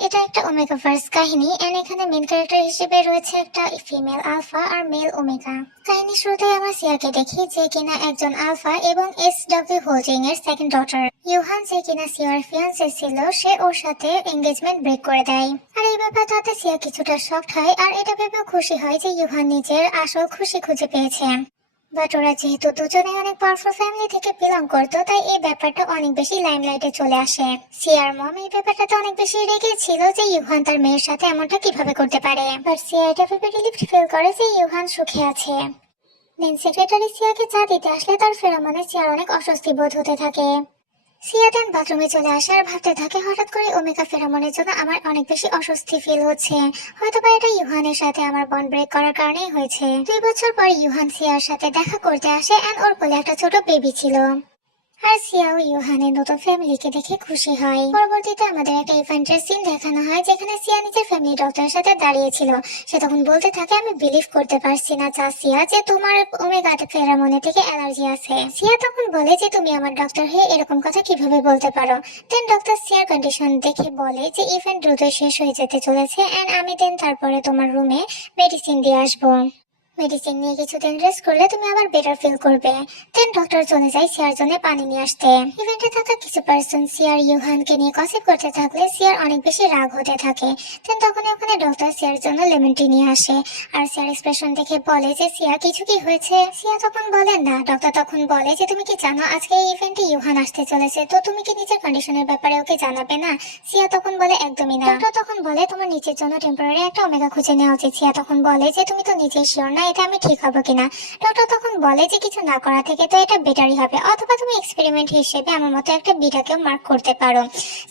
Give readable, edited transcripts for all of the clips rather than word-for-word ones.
এটা একটা ওমেগাভার্স কাহিনী এন্ড এখানে মেন ক্যারেক্টার হিসেবে রয়েছে একটা ফিমেল আলফা আর মেল ওমেগা। কাহিনী শুরুতে আমরা সিয়াকে দেখি যে কিনা একজন আলফা এবং SW হোল্ডিং এর সেকেন্ড ডটার। ইউহান যে কিনা সিয়ার ফিয়ান্সে ছিল সে ওর সাথে এঙ্গেজমেন্ট ব্রেক করে দেয়। আর এই ব্যাপারটাতে সিয়া কিছুটা শকড হয় আর এটা ভেবে খুশি হয় যে ইউহান নিজের আসল খুশি খুঁজে পেয়েছে। বাট ওরা যেহেতু দুজনে অনেক পাওয়ারফুল ফ্যামিলি থেকে বিলং করতো তাই এই ব্যাপারটা অনেক বেশি লাইমলাইটে চলে আসে। সিয়ার মম এই ব্যাপারটাতে অনেক বেশি রেগে ছিল যে ইউহান তার মেয়ের সাথে এমনটা কিভাবে করতে পারে। বাট সিয়া এটা ভেবে রিলিফ ফিল করে যে ইউহান সুখে আছে। দেন সেক্রেটারি সিয়াকে চা দিতে আসলে তার ফেরামনে সিয়ার অনেক অস্বস্তি বোধ হতে থাকে। সিয়া দেন বাথরুমে চলে আসে আর ভাবতে থাকে হঠাৎ করে ওমেগা ফেরামনের জন্য আমার অনেক বেশি অস্বস্তি ফিল হচ্ছে। হয়তোবা এটা ইউহানের সাথে আমার বন্ড ব্রেক করার কারণেই হয়েছে। 2 বছর পর ইউহান সিয়ার সাথে দেখা করতে আসে এন্ড ওর কোলে একটা ছোট বেবি ছিল। আর সিয়াও ইউহানের নতুন ফ্যামিলিকে দেখে খুশি হয়। পরবর্তীতে আমাদের একটা ইভেন্টের সিন দেখানো হয় যেখানে সিয়া নিজের ফ্যামিলি ডক্টরের সাথে দাঁড়িয়েছিল। সে তখন বলতে থাকে আমি বিলিভ করতে পারছি না সিয়া যে তোমার ওমেগা ফেরামনে থেকে অ্যালার্জি আছে। সিয়া তখন বলে যে তুমি আমার ডক্টর হয়ে এরকম কথা কিভাবে বলতে পারো। দেন ডক্টর সিয়ার কন্ডিশন দেখে বলে যে ইভেন্ট দ্রুতই শেষ হয়ে যেতে চলেছে এন্ড আমি দেন তারপরে তোমার রুমে মেডিসিন দিয়ে আসবো। মেডিসিন নিয়ে কিছুদিন রেস্ট করলে তুমি আবার বেটার ফিল করবে। দেন ডক্টর চলে যায় সিয়ার জন্য পানি নিয়ে আসতে। ইভেন্টে থাকা কিছু পার্সন সিয়ার ইউহানকে নিয়ে গসিপ করতে থাকলে সিয়ার অনেক বেশি রাগ হতে থাকে। দেন তখনই ওখানে ডক্টর সিয়ার জন্য লেমন টি নিয়ে আসে আর সিয়ার এক্সপ্রেশন দেখে বলে যে সিয়া কিছু কি হয়েছে। সিয়া তখন বলে না। ডক্টর তখন বলে যে তুমি কি জানো আজকে এই ইভেন্টে ইউহান আসতে চলেছে, তো তুমি কি নিজের কন্ডিশনের ব্যাপারে ওকে জানাবে না। সিয়া তখন বলে একদমই না। ডক্টর তখন বলে তোমার নিচের জন্য টেম্পোরারি একটা ওমেগা খুঁজে নেওয়া উচিত। সিয়া তখন বলে যে তুমি তো নিজেই শিওর না এটা আমি ঠিক হবো কিনা। ডক্টর তখন বলে যে কিছু না করা থেকে তো এটা বেটারই হবে, অথবা তুমি এক্সপেরিমেন্ট হিসেবে আমার মতো একটা বিটাকেও মার্ক করতে পারো।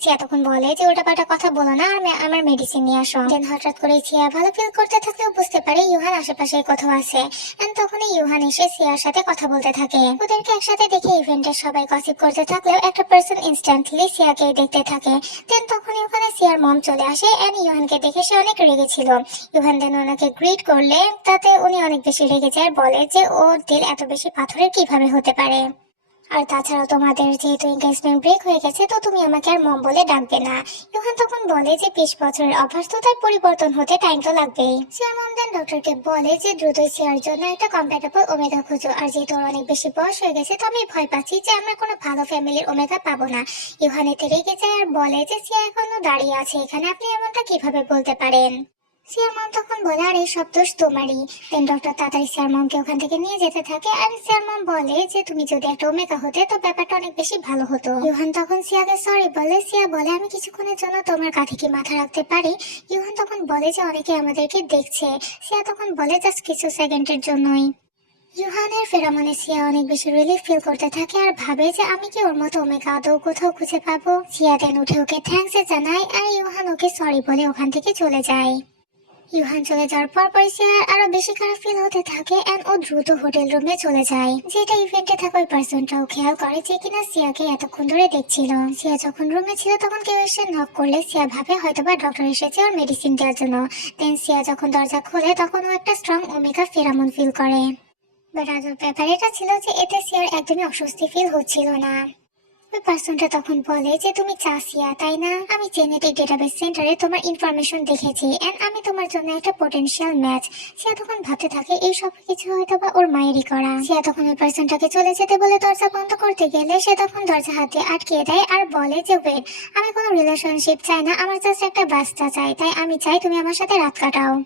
সিয়া তখন বলে যে ওটা পাটা কথা বলো না আর আমার মেডিসিন নিয়ে আসো। দেন হঠাৎ করে সিয়া ভালো ফিল করতে থাকলেও বুঝতে পারে ইউহান আশেপাশে কোথাও আছে এন্ড তখনই ইউহান এসে সিয়ার সাথে কথা বলতে থাকে। ওদেরকে একসাথে দেখে ইভেন্টের সবাই গসিপ করতে থাকলেও একটা পার্সন ইনস্ট্যান্টলি সিয়াকে দেখতে থাকে। দেন তখনই ওখানে সিয়ার মম চলে আসে এন্ড ইউহানকে দেখে সে অনেক রেগেছিল। ইউহান দেন ওনাকে গ্রিট করলে তাতে উনি অনেক বেশি রেগে যায়, বলে যে ওর দিল এত বেশি পাথরের কিভাবে হতে পারে। আর তাছাড়াও তোমাদের যেহেতু এনগেজমেন্ট ব্রেক হয়ে গেছে তো তুমি আমাকে আর মম বলে ডাকবে না। ইউহান তখন বলে যে 20 বছরের অভ্যাস তো তার পরিবর্তন হতে টাইম তো লাগবেই। সিয়ার মম দেন ডক্টরকে বলে যে দ্রুতই সিয়ার জন্য একটা কম্প্যাটেবল ওমেগা খুঁজো, আর যেহেতু ওর অনেক বেশি বয়স হয়ে গেছে তো আমি ভয় পাচ্ছি যে আমরা কোনো ভালো ফ্যামিলির ওমেগা পাবো না। ইউহান এতে রেগে যায় আর বলে যে সিয়া এখনো দাঁড়িয়ে আছে এখানে, আপনি এমনটা কিভাবে বলতে পারেন। সিয়ার মম তখন বলে আর এই সব দোষ তোমারই। দেন ডক্টর তাড়াতাড়ি সিয়ার মমকে ওখান থেকে নিয়ে যেতে থাকে আর সিয়ার মম বলে যে তুমি যদি একটা ওমেগা হতে তো ব্যাপারটা অনেক বেশি ভালো হতো। ইউহান তখন সিয়াকে সরি বলে। সিয়া বলে আমি কিছুক্ষণের জন্য তোমার কাঁধে কি মাথা রাখতে পারি। ইউহান তখন বলে যে অনেকে আমাদেরকে দেখছে। সিয়া তখন বলে জাস্ট কিছু সেকেন্ডের জন্যই। ইউহানের ফেরামনে সিয়া অনেক বেশি রিলিফ ফিল করতে থাকে আর ভাবে যে আমি কি ওর মতো ওমেগা আদৌ কোথাও খুঁজে পাবো। সিয়া দেন উঠে ওকে থ্যাঙ্কস জানায় আর ইউহান ওকে সরি বলে ওখান থেকে চলে যায়। ইউহান চলে যাওয়ার পর সিয়ার আরো বেশি খারাপ ফিল হতে থাকে এন্ড ও দ্রুত হোটেল রুমে চলে যায়। যেটা ইভেন্টে থাকা ওই পার্সনটাও খেয়াল করে যে কিনা সিয়াকে এতক্ষণ ধরে দেখছিল। সিয়া যখন রুমে ছিল তখন কেউ এসে নক করলে সিয়া ভাবে হয়তোবা ডক্টর এসেছে ওর মেডিসিন দেওয়ার জন্য। দেন সিয়া যখন দরজা খোলে তখন ও একটা স্ট্রং ওমেগা ফেরামন ফিল করে। বাট আজব ব্যাপার এটা ছিল যে এতে সিয়ার একদমই অস্বস্তি ফিল হচ্ছিল না। ওই পার্সনটা তখন বলে যে তুমি চাসিয়া তাই না, আমি জেনেটিক ডেটাবেস সেন্টারে তোমার ইনফরমেশন দেখেছি এন্ড আমি তোমার জন্য একটা পটেনশিয়াল ম্যাচ। সিয়া তখন ভাবতে থাকে এই সব কিছু হয়তো বা ওর মায়েরই করা। সিয়া তখন ওই পার্সনটাকে চলে যেতে বলে দরজা বন্ধ করতে গেলে সে তখন দরজা হাত দিয়ে আটকে দেয় আর বলে যে ওয়েট, আমি কোনো রিলেশনশিপ চাই না, আমার জাস্ট একটা বাচ্চা চাই, তাই আমি চাই তুমি আমার সাথে রাত কাটাও।